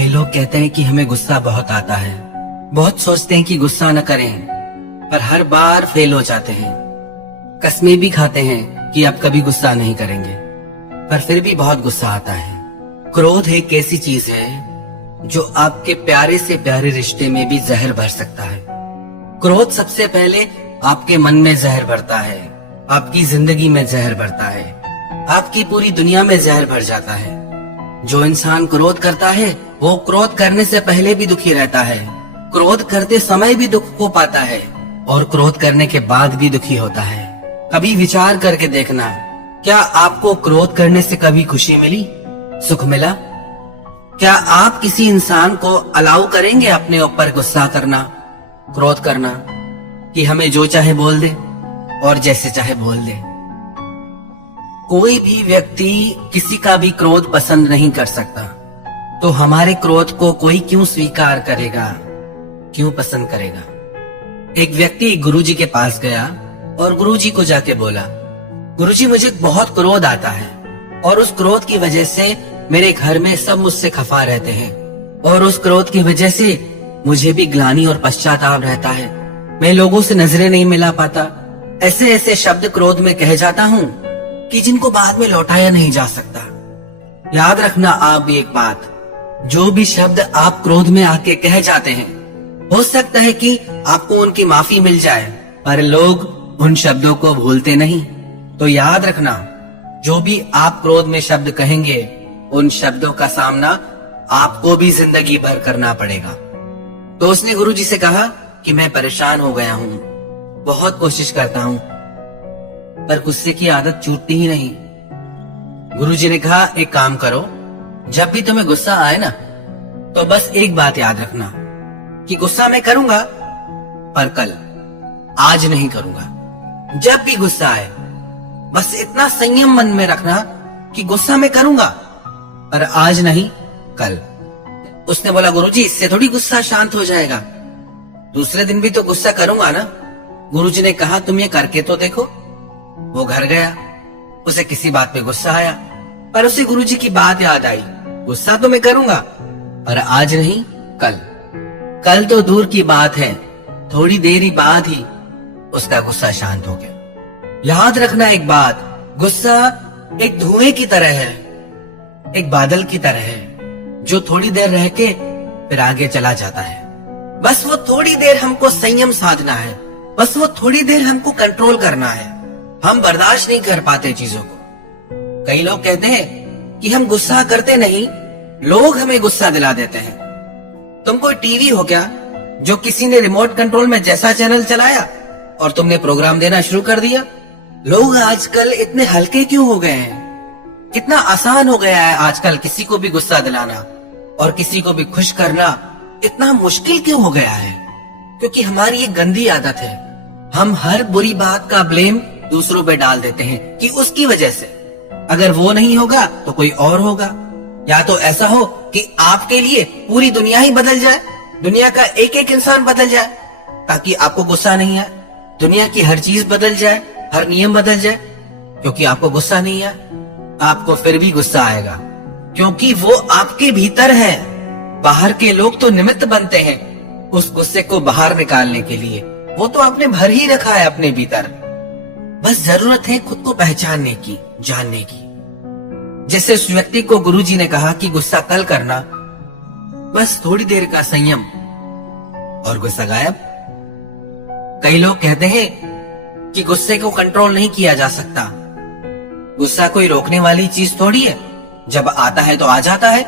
कई लोग कहते हैं कि हमें गुस्सा बहुत आता है, बहुत सोचते हैं कि गुस्सा न करें, पर हर बार फेल हो जाते हैं। कस्में भी खाते हैं कि अब कभी गुस्सा नहीं करेंगे, पर फिर भी बहुत गुस्सा आता है। क्रोध एक ऐसी चीज है जो आपके प्यारे से प्यारे रिश्ते में भी जहर भर सकता है। क्रोध सबसे पहले आपके मन में जहर भरता है, आपकी जिंदगी में जहर भरता है, आपकी पूरी दुनिया में जहर भर जाता है। जो इंसान क्रोध करता है वो क्रोध करने से पहले भी दुखी रहता है, क्रोध करते समय भी दुख को पाता है और क्रोध करने के बाद भी दुखी होता है। कभी विचार करके देखना, क्या आपको क्रोध करने से कभी खुशी मिली, सुख मिला? क्या आप किसी इंसान को अलाउ करेंगे अपने ऊपर गुस्सा करना, क्रोध करना, कि हमें जो चाहे बोल दे और जैसे चाहे बोल दे? कोई भी व्यक्ति किसी का भी क्रोध पसंद नहीं कर सकता, तो हमारे क्रोध को कोई क्यों स्वीकार करेगा, क्यों पसंद करेगा? एक व्यक्ति गुरुजी के पास गया और गुरुजी को जाके बोला, गुरुजी मुझे बहुत क्रोध आता है और उस क्रोध की वजह से मेरे घर में सब मुझसे खफा रहते हैं और उस क्रोध की वजह से मुझे भी ग्लानि और पश्चाताप रहता है। मैं लोगों से नजरें नहीं मिला पाता, ऐसे ऐसे शब्द क्रोध में कह जाता हूँ कि जिनको बाद में लौटाया नहीं जा सकता। याद रखना आप भी एक बात, जो भी शब्द आप क्रोध में आके कह जाते हैं, हो सकता है कि आपको उनकी माफी मिल जाए, पर लोग उन शब्दों को भूलते नहीं। तो याद रखना, जो भी आप क्रोध में शब्द कहेंगे, उन शब्दों का सामना आपको भी जिंदगी भर करना पड़ेगा। तो उसने गुरुजी से कहा कि मैं परेशान हो गया हूँ, बहुत कोशिश करता हूँ, पर गुस्से की आदत छूटती ही नहीं। गुरुजी ने कहा, एक काम करो, जब भी तुम्हें गुस्सा आए ना, तो बस एक बात याद रखना कि गुस्सा मैं करूंगा, पर कल, आज नहीं करूंगा। जब भी गुस्सा आए, बस इतना संयम मन में रखना कि गुस्सा मैं करूंगा, पर आज नहीं, कल। उसने बोला, गुरुजी इससे थोड़ी गुस्सा शांत हो जाएगा, दूसरे दिन भी तो गुस्सा करूंगा ना। गुरुजी ने कहा, तुम ये करके तो देखो। वो घर गया, उसे किसी बात पे गुस्सा आया, पर उसे गुरुजी की बात याद आई, गुस्सा तो मैं करूंगा, पर आज नहीं, कल। कल तो दूर की बात है, थोड़ी देर ही बाद ही उसका गुस्सा शांत हो गया। याद रखना एक बात, गुस्सा एक धुएं की तरह है, एक बादल की तरह है, जो थोड़ी देर रह के फिर आगे चला जाता है। बस वो थोड़ी देर हमको संयम साधना है, बस वो थोड़ी देर हमको कंट्रोल करना है। हम बर्दाश्त नहीं कर पाते चीजों को। कई लोग कहते हैं कि हम गुस्सा करते नहीं, लोग हमें गुस्सा दिला देते हैं। तुम कोई टीवी हो क्या जो किसी ने रिमोट कंट्रोल में जैसा चैनल चलाया और तुमने प्रोग्राम देना शुरू कर दिया? लोग आजकल इतने हल्के क्यों हो गए हैं? कितना आसान हो गया है आजकल किसी को भी गुस्सा दिलाना और किसी को भी खुश करना इतना मुश्किल क्यों हो गया है? क्योंकि हमारी ये गंदी आदत है, हम हर बुरी बात का ब्लेम दूसरों पे डाल देते हैं कि उसकी वजह से, अगर वो नहीं होगा तो कोई और होगा। या तो ऐसा हो कि आपके लिए पूरी दुनिया ही बदल जाए, दुनिया का एक एक इंसान बदल जाए ताकि आपको गुस्सा नहीं आए, दुनिया की हर चीज बदल जाए, हर नियम बदल जाए, क्योंकि आपको गुस्सा नहीं आए। आपको फिर भी गुस्सा आएगा क्योंकि वो आपके भीतर है। बाहर के लोग तो निमित्त बनते हैं उस गुस्से को बाहर निकालने के लिए, वो तो आपने भर ही रखा है अपने भीतर। बस जरूरत है खुद को पहचानने की, जानने की। जैसे उस व्यक्ति को गुरुजी ने कहा कि गुस्सा कल करना, बस थोड़ी देर का संयम और गुस्सा गायब। कई लोग कहते हैं कि गुस्से को कंट्रोल नहीं किया जा सकता। गुस्सा कोई रोकने वाली चीज थोड़ी है, जब आता है तो आ जाता है,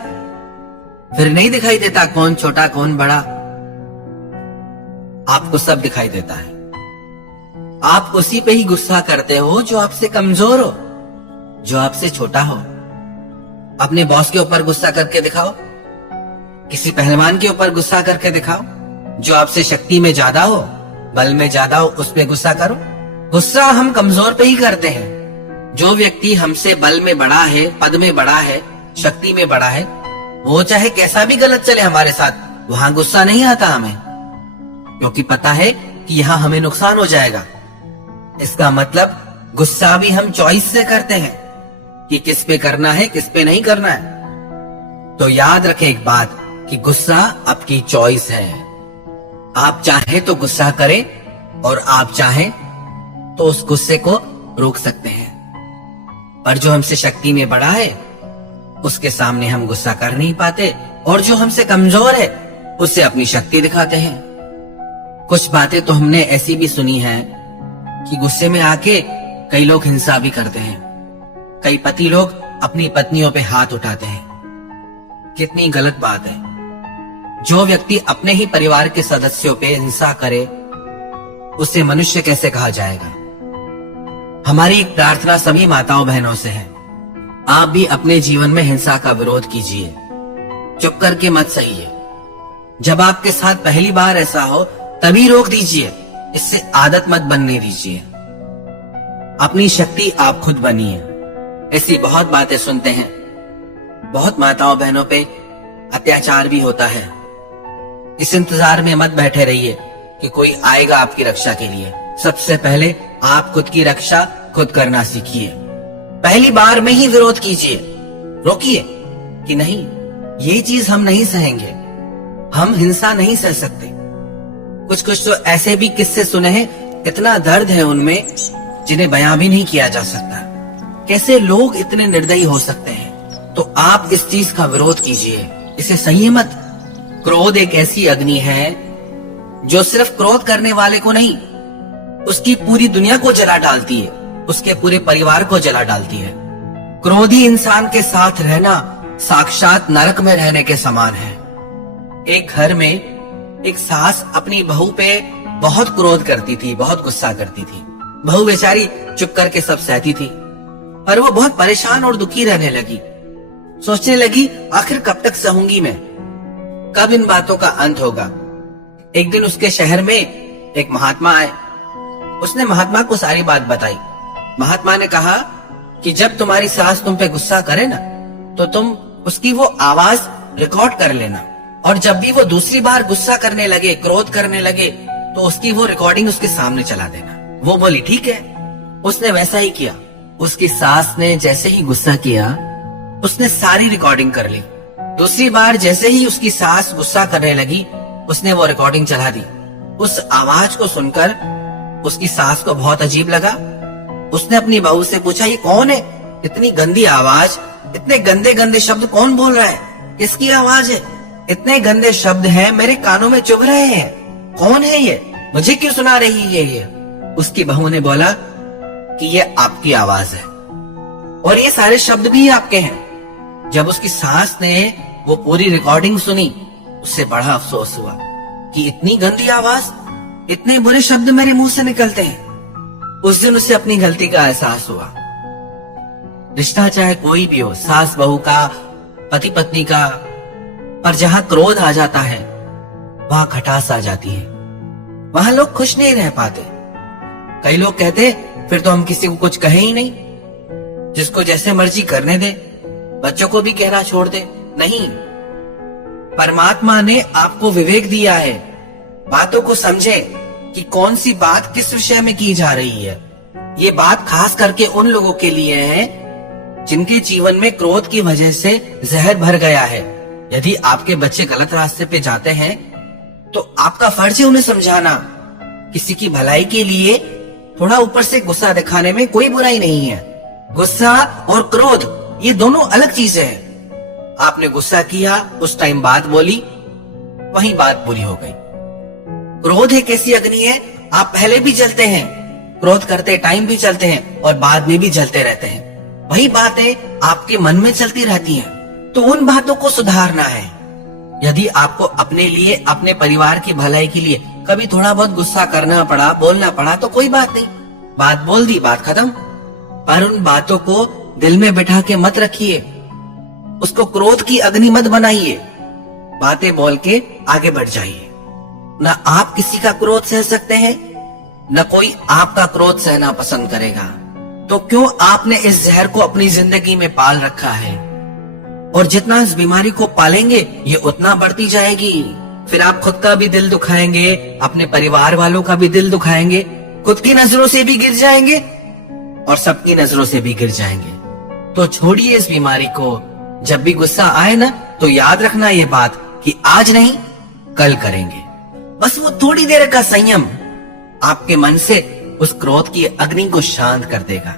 फिर नहीं दिखाई देता कौन छोटा कौन बड़ा, आपको सब दिखाई देता है। आप उसी पे ही गुस्सा करते हो जो आपसे कमजोर हो, जो आपसे छोटा हो। अपने बॉस के ऊपर गुस्सा करके दिखाओ, किसी पहलवान के ऊपर गुस्सा करके दिखाओ, जो आपसे शक्ति में ज्यादा हो, बल में ज्यादा हो, उस पे गुस्सा करो। गुस्सा हम कमजोर पे ही करते हैं। जो व्यक्ति हमसे बल में बड़ा है, पद में बड़ा है, शक्ति में बड़ा है, वो चाहे कैसा भी गलत चले हमारे साथ, वहां गुस्सा नहीं आता हमें, क्योंकि पता है कि यहां हमें नुकसान हो जाएगा। इसका मतलब गुस्सा भी हम चॉइस से करते हैं कि किस पे करना है, किस पे नहीं करना है। तो याद रखें एक बात, कि गुस्सा आपकी चॉइस है। आप चाहे तो गुस्सा करें और आप चाहें तो उस गुस्से को रोक सकते हैं, पर जो हमसे शक्ति में बड़ा है उसके सामने हम गुस्सा कर नहीं पाते, और जो हमसे कमजोर है उससे अपनी शक्ति दिखाते हैं। कुछ बातें तो हमने ऐसी भी सुनी है कि गुस्से में आके कई लोग हिंसा भी करते हैं। कई पति लोग अपनी पत्नियों पे हाथ उठाते हैं। कितनी गलत बात है। जो व्यक्ति अपने ही परिवार के सदस्यों पे हिंसा करे उसे मनुष्य कैसे कहा जाएगा। हमारी एक प्रार्थना सभी माताओं बहनों से है, आप भी अपने जीवन में हिंसा का विरोध कीजिए, चुप करके मत सहिए। जब आपके साथ पहली बार ऐसा हो तभी रोक दीजिए, इससे आदत मत बनने दीजिए। अपनी शक्ति आप खुद बनिए। ऐसी बहुत बातें सुनते हैं, बहुत माताओं बहनों पे अत्याचार भी होता है। इस इंतजार में मत बैठे रहिए कि कोई आएगा आपकी रक्षा के लिए। सबसे पहले आप खुद की रक्षा खुद करना सीखिए। पहली बार में ही विरोध कीजिए, रोकिए कि नहीं, ये चीज हम नहीं सहेंगे, हम हिंसा नहीं सह सकते। कुछ कुछ तो ऐसे भी किस्से सुने हैं, इतना दर्द है उनमें जिन्हें बयां भी नहीं किया जा सकता। कैसे लोग इतने निर्दयी हो सकते हैं। तो आप इस चीज का विरोध कीजिए, इसे सहिए मत। क्रोध एक ऐसी अग्नि है जो सिर्फ क्रोध करने वाले को नहीं, उसकी पूरी दुनिया को जला डालती है, उसके पूरे परिवार को जला डालती है। क्रोधी इंसान के साथ रहना साक्षात नरक में रहने के समान है। एक घर में एक सास अपनी बहू पे बहुत क्रोध करती थी, बहुत गुस्सा करती थी। बहू बेचारी चुप करके सब सहती थी, पर वो बहुत परेशान और दुखी रहने लगी। सोचने लगी, आखिर कब तक सहूंगी मैं, कब इन बातों का अंत होगा। एक दिन उसके शहर में एक महात्मा आए। उसने महात्मा को सारी बात बताई। महात्मा ने कहा कि जब तुम्हारी सास तुम पे गुस्सा करे ना, तो तुम उसकी वो आवाज रिकॉर्ड कर लेना, और जब भी वो दूसरी बार गुस्सा करने लगे, क्रोध करने लगे, तो उसकी वो रिकॉर्डिंग उसके सामने चला देना। वो बोली ठीक है। उसने वैसा ही किया। उसकी सास ने जैसे ही गुस्सा किया, उसने सारी रिकॉर्डिंग कर ली। दूसरी बार जैसे ही उसकी सास गुस्सा करने लगी, उसने वो रिकॉर्डिंग चला दी। उस आवाज को सुनकर उसकी सास को बहुत अजीब लगा। उसने अपनी बहू से पूछा, ये कौन है, इतनी गंदी आवाज, इतने गंदे गंदे शब्द कौन बोल रहा है, किसकी आवाज है, इतने गंदे शब्द हैं, मेरे कानों में चुभ रहे हैं, कौन है ये, मुझे क्यों सुना रही है ये। उसकी बहू ने बोला कि ये आपकी आवाज है और ये सारे शब्द भी आपके हैं। जब उसकी सास ने वो पूरी रिकॉर्डिंग सुनी, उससे बड़ा अफसोस हुआ कि इतनी गंदी आवाज, इतने बुरे शब्द मेरे मुंह से निकलते हैं। उस दिन उसे अपनी गलती का एहसास हुआ। रिश्ता चाहे कोई भी हो, सास बहू का, पति पत्नी का, पर जहां क्रोध आ जाता है वहां खटास आ जाती है, वहां लोग खुश नहीं रह पाते। कई लोग कहते फिर तो हम किसी को कुछ कहे ही नहीं, जिसको जैसे मर्जी करने दे, बच्चों को भी कहना छोड़ दे। नहीं, परमात्मा ने आपको विवेक दिया है, बातों को समझे कि कौन सी बात किस विषय में की जा रही है। ये बात खास करके उन लोगों के लिए है जिनके जीवन में क्रोध की वजह से जहर भर गया है। यदि आपके बच्चे गलत रास्ते पे जाते हैं तो आपका फर्ज है उन्हें समझाना। किसी की भलाई के लिए थोड़ा ऊपर से गुस्सा दिखाने में कोई बुराई नहीं है। गुस्सा और क्रोध ये दोनों अलग चीजें हैं। आपने गुस्सा किया, उस टाइम बात बोली, वही बात बुरी हो गई। क्रोध एक ऐसी अग्नि है, आप पहले भी जलते हैं, क्रोध करते टाइम भी चलते हैं और बाद में भी जलते रहते हैं। वही बातें आपके मन में चलती रहती हैं, तो उन बातों को सुधारना है। यदि आपको अपने लिए, अपने परिवार की भलाई के लिए कभी थोड़ा बहुत गुस्सा करना पड़ा, बोलना पड़ा, तो कोई बात नहीं, बात बोल दी, बात खत्म। पर उन बातों को दिल में बिठा के मत रखिए, उसको क्रोध की अग्नि मत बनाइए। बातें बोल के आगे बढ़ जाइए। न आप किसी का क्रोध सह सकते हैं, न कोई आपका क्रोध सहना पसंद करेगा। तो क्यों आपने इस जहर को अपनी जिंदगी में पाल रखा है? और जितना इस बीमारी को पालेंगे ये उतना बढ़ती जाएगी। फिर आप खुद का भी दिल दुखाएंगे, अपने परिवार वालों का भी दिल दुखाएंगे, खुद की नजरों से भी गिर जाएंगे और सबकी नजरों से भी गिर जाएंगे। तो छोड़िए इस बीमारी को। जब भी गुस्सा आए ना, तो याद रखना ये बात कि आज नहीं कल करेंगे। बस वो थोड़ी देर का संयम आपके मन से उस क्रोध की अग्नि को शांत कर देगा।